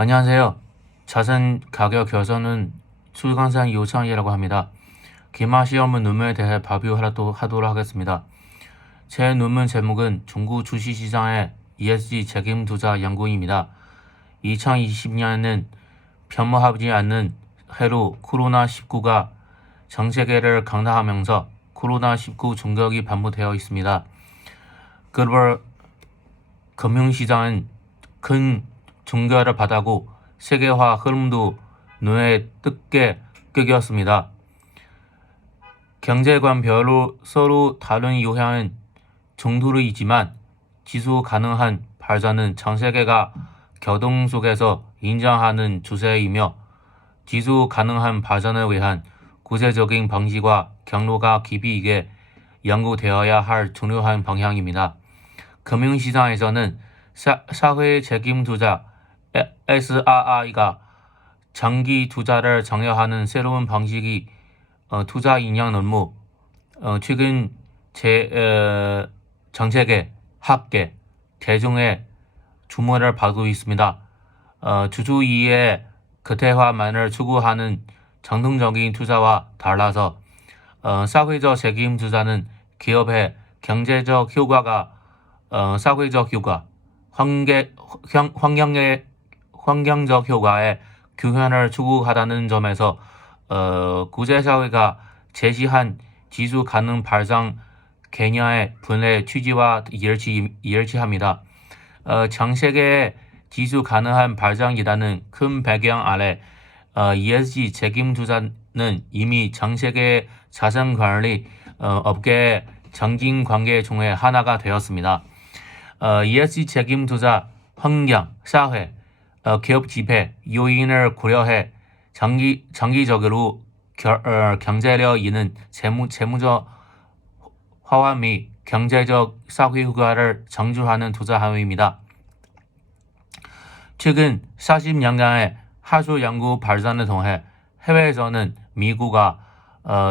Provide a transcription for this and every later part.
안녕하세요. 자산 가격 개선은 수강생 요청이라고 합니다. 기말 시험은 논문에 대해 발표하도록 하겠습니다. 제 논문 제목은 중국 주식시장의 ESG 책임 투자 연구입니다. 2020년에는 변모하지 않는 해로 코로나19가 전 세계를 강타하면서 코로나19 중격이 반복되어 있습니다. 글로벌 금융시장은 큰 충격을 받았고 세계화 흐름도 눈에 띄게 끄겼습니다. 경제관별로 서로 다른 영향은 정도로 있지만 지속 가능한 발전은 전 세계가 교동 속에서 인정하는 추세이며 지속 가능한 발전을 위한 구체적인 방식과 경로가 깊이 있게 연구되어야 할 중요한 방향입니다. 금융시장에서는 사회 책임 투자 SRI가 장기 투자를 장려하는 새로운 방식이 투자 인양 업무 최근 정책의 학계 대중의 주목을 받고 있습니다. 주주이의 극대화만을 추구하는 전통적인 투자와 달라서 사회적 책임 투자는 기업의 경제적 효과가 사회적 효과, 환경적 효과의 균형을 추구하다는 점에서 국제사회가 제시한 지속 가능 발전 개념의 분해 취지와 일치합니다. 전 세계의 지속 가능한 발전이라는 큰 배경 아래 ESG 책임 투자는 이미 전 세계 자산관리 업계의 정긴 관계 중에 하나가 되었습니다. ESG 책임 투자, 환경, 사회, 기업 지배 요인을 고려해 장기적으로 경제력 있는 재무적 화화 및 경제적 사회 효과를 창출하는 투자 hành 위입니다. 최근 40년간의 하수 연구 발전을 통해 해외에서는 미국과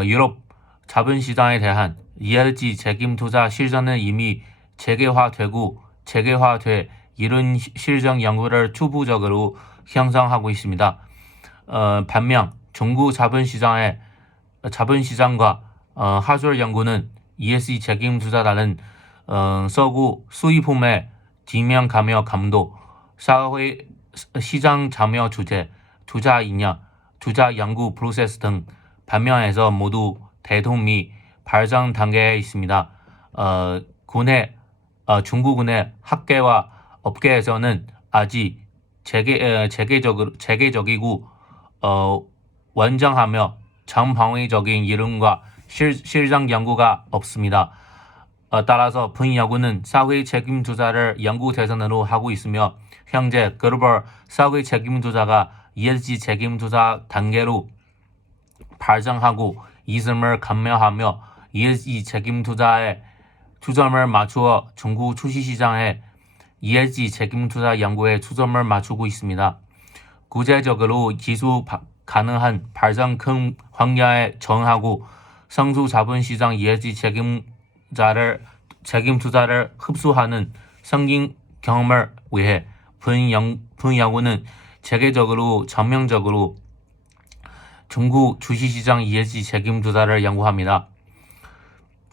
유럽 자본시장에 대한 ESG 책임 투자 실전은 이미 재개화되고 재개화돼 이런 실전 연구를 초보적으로 형성하고 있습니다. 반면 중국 자본시장과 하수 연구는 ESG 책임 투자라는 서구 수입품의 지명 감여 감도, 사회 시장 참여 주제, 투자 인력, 투자 연구 프로세스 등 반면에서 모두 대동 및 발전 단계에 있습니다. 중국군의 학계와 업계에서는 아직 재개적이고 완전하며 전방위적인 이론과 실전 연구가 없습니다. 따라서 분야구는 사회 책임 투자를 연구 대상으로 하고 있으며 현재 글로벌 사회 책임 투자가 ESG 책임 투자 단계로 발전하고 있음을 감명하며 ESG 책임 투자에 초점을 맞추어 중국 주식시장에 ESG 책임 투자 연구에 초점을 맞추고 있습니다. 구체적으로 지속 가능한 발전 큰 환경에 정하고 성수 자본시장 ESG 책임 투자를 흡수하는 성공 경험을 위해 분야구는 세계적으로 전면적으로 중국 주식시장 ESG 책임 투자를 연구합니다.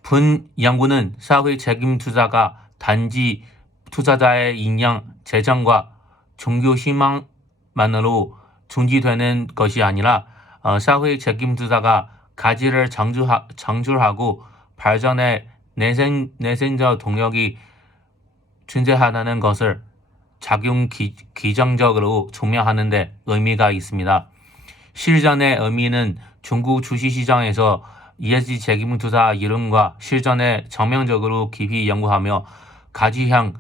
분연구는 사회 책임 투자가 단지 투자자의 인양 재정과 종교 희망만으로 중지되는 것이 아니라 사회 책임 투자가 가치를 창출하고 발전의 내생적 동력이 존재하다는 것을 작용 기정적으로 증명하는 데 의미가 있습니다. 실전의 의미는 중국 주식시장에서 ESG 책임 투자 이론과 실전에 전면적으로 깊이 연구하며 가치형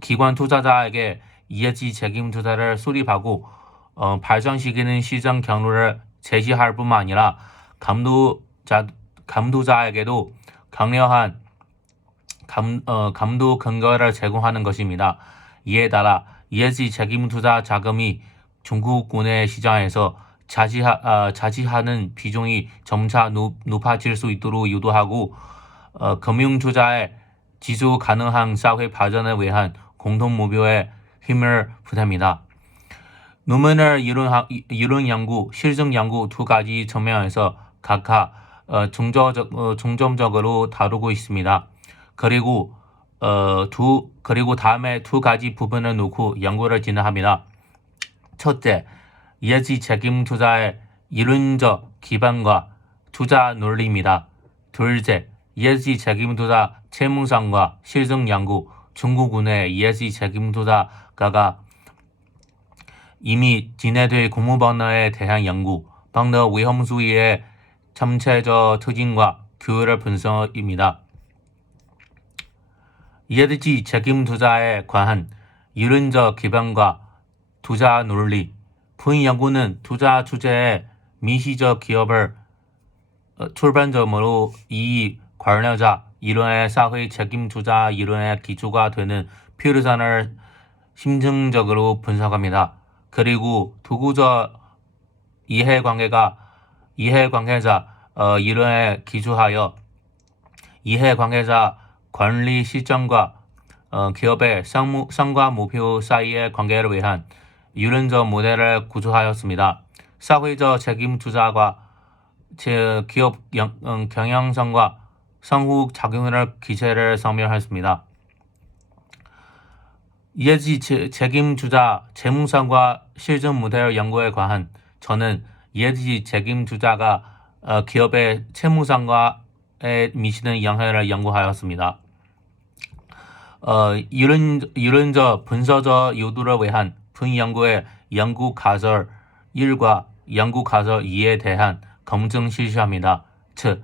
기관 투자자에게 ESG 책임 투자를 수립하고 발전시키는 시장 경로를 제시할 뿐만 아니라 감독자에게도 강력한 감독 근거를 제공하는 것입니다. 이에 따라 ESG 책임 투자 자금이 중국 국내 시장에서 차지하는 비중이 점차 높아질 수 있도록 유도하고 금융투자의 지속 가능한 사회 발전을 위한 공동 목표에 힘을 보탭니다. 논문을 이룬 연구, 실증 연구 두 가지 측면에서 각각 중점적으로 다루고 있습니다. 그리고 다음에 두 가지 부분을 놓고 연구를 진행합니다. 첫째, 예지 책임 투자의 이론적 기반과 투자 논리입니다. 둘째, 예지 책임 투자 채무상과 실증 연구, 중국군의 예지 책임 투자가가 이미 진행될 고무방어에 대한 연구, 방어 위험 수위의 전체적 특징과 규율을 분석입니다. 예지 책임 투자에 관한 이론적 기반과 투자 논리, 본 연구는 투자 주제의 미시적 기업을 출발점으로 이 관련자 이론의 사회 책임 투자 이론의 기초가 되는 필요성을 심층적으로 분석합니다. 그리고 두구적 이해관계자 이론에 기초하여 이해관계자 관리 시점과 기업의 성과 목표 사이의 관계를 위한 이론적 모델을 구조하였습니다. 사회적 책임 투자가 기업 경영성과 상호작용을 기체를 설명했습니다. 예지 책임 투자 재무상과 실증 모델 연구에 관한 저는 예지 책임 투자가 기업의 채무상과에 미치는 영향을 연구하였습니다. 이론적 분석적 요도를 위한 본 연구의 연구 가설 1과 연구 가설 2에 대한 검증 실시합니다. 즉,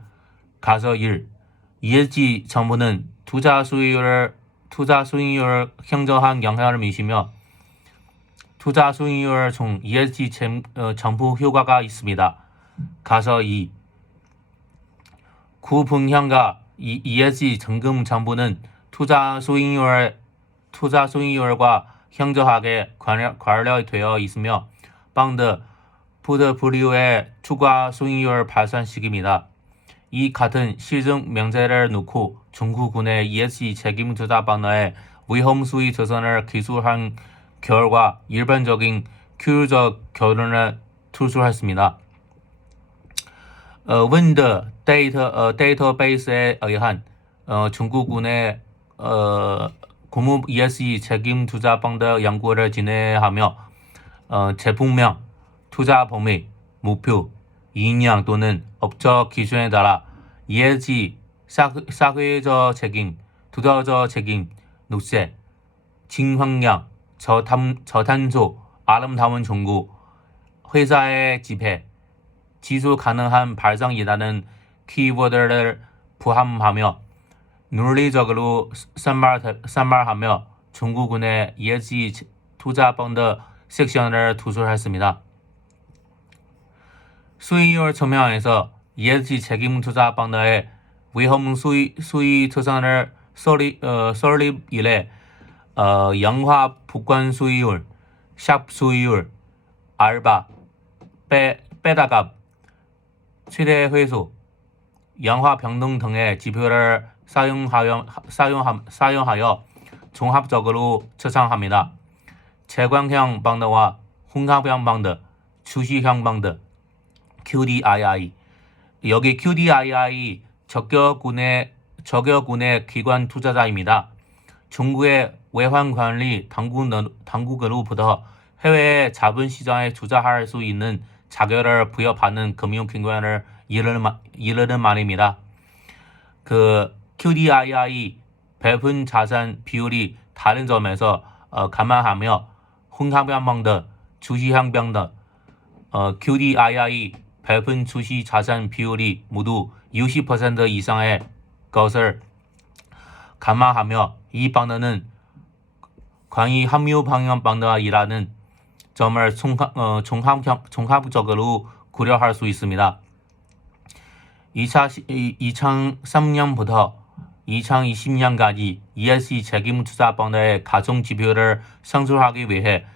가설 1. 예지 정보는 투자 수익률을 형성한 영향을 미치며 투자 수익률 중 ESG 정보 효과가 있습니다. 가설 2. 구분형과 ESG 점검 정보는 투자 수익률과 현저하게 관련되어 있으며 펀드 포트폴리오의 추가 수익률 발산식입니다. 이 같은 실증 명제를 놓고 중국군의 ESG 책임 투자 방어의 위험 수위 조선을 기술한 결과 일반적인 규율적 결론을 투출했습니다. 윈드 데이터베이스에 의한 중국군의 고무 ESG 책임 투자 방어 연구를 진행하며 제품명, 투자 범위, 목표, 이익량 또는 업적 기준에 따라 ESG, 사회적 책임, 투자적 책임, 녹색, 친환경, 저탄소, 아름다운 종구, 회사의 지배, 지속 가능한 발전이라는 키워드를 포함하며 논리적으로 선발하며 중국군의 ESG 투자 펀드 섹션을 투출했습니다. 수익률 측면에서 ESG 책임 투자 펀드의 위험 수위 투자를 설립 이래 영화 복권 수익률, 샵 수익률, 알바, 빼다값, 최대 회수, 영화 변동 등의 지표를 사용하여 종합적으로 추산합니다. 채광형 펀드와 혼합형 펀드, 주식형 펀드, QDII. 여기 QDII 저격군의 기관 투자자입니다. 중국의 외환관리 당국으로부터 해외 자본시장에 투자할 수 있는 자격을 부여받는 금융기관을 이르는 말입니다. 그 QDII 배분 자산 비율이 다른 점에서 감안하며 혼합형 펀드, 주식형 펀드, QDII 배분 주식 자산 비율이 모두 60% 이상의 것을 감안하며 이 펀드는 광의 함유 방향 펀드이라는 점을 종합적으로 고려할 수 있습니다. 2003년부터 2020년까지 ESG 책임 투자 펀드의 가중 지표를 상술하기 위해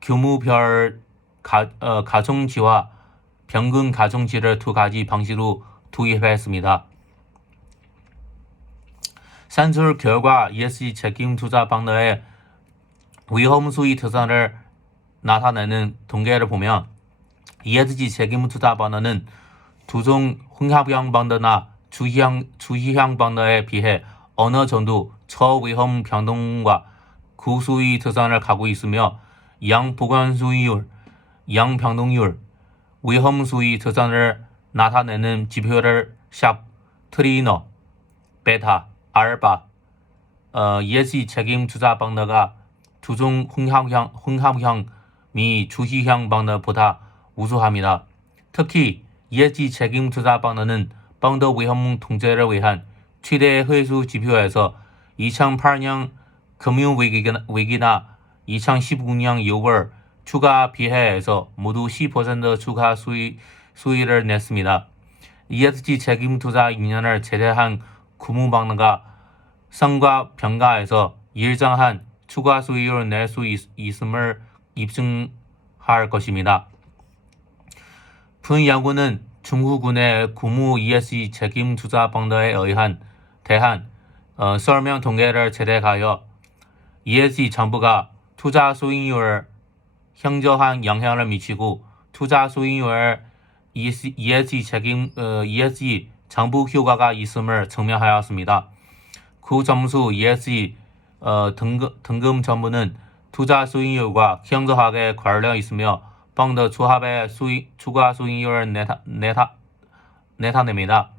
규모별 가중치와 평균 가중치를 두 가지 방식으로 도입했습니다. 산술 결과 ESG 책임 투자 펀드의 위험 수위 특성을 나타내는 통계를 보면 ESG 책임 투자 펀드는 두종 흥합형 펀드나 주희형 펀드에 비해 어느 정도 저위험 변동과 고수익 특성을 갖고 있으며 양보관 수익률, 양변동률, 위험 수익 특성을 나타내는 지표를 샵, 트리너, 베타, 알파, ESG 책임 투자 펀드가 두종 흥합형 미 주희형 펀드보다 우수합니다. 특히 ESG 책임 투자 펀드는 펀드 위험 통제를 위한 최대 회수 지표에서 2008년 금융위기나 2019년 6월 추가 피해에서 모두 10% 추가 수익을 냈습니다. ESG 책임 투자 2년을 제대한 금융펀드가 성과 평가에서 일정한 추가 수익을 낼 수 있음을 입증할 것입니다. 본 연구는 중국군의 금융 ESG 책임 투자 펀드에 대한 설명 통계를 제작하여 ESG 정보가 투자 수익률에 현저한 영향을 미치고 투자 수익률에 ESG 정보 효과가 있음을 증명하였습니다. 그 점수 ESG 등급 정보는 투자 수익률과 현저하게 관련 있으며 펀드 조합의 추가 수익률을 나타냅니다.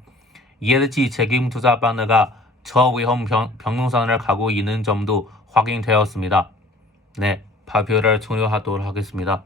ESG 책임 투자 펀드가 저위험 변동성을 갖고 있는 점도 확인되었습니다. 네, 발표를 종료하도록 하겠습니다.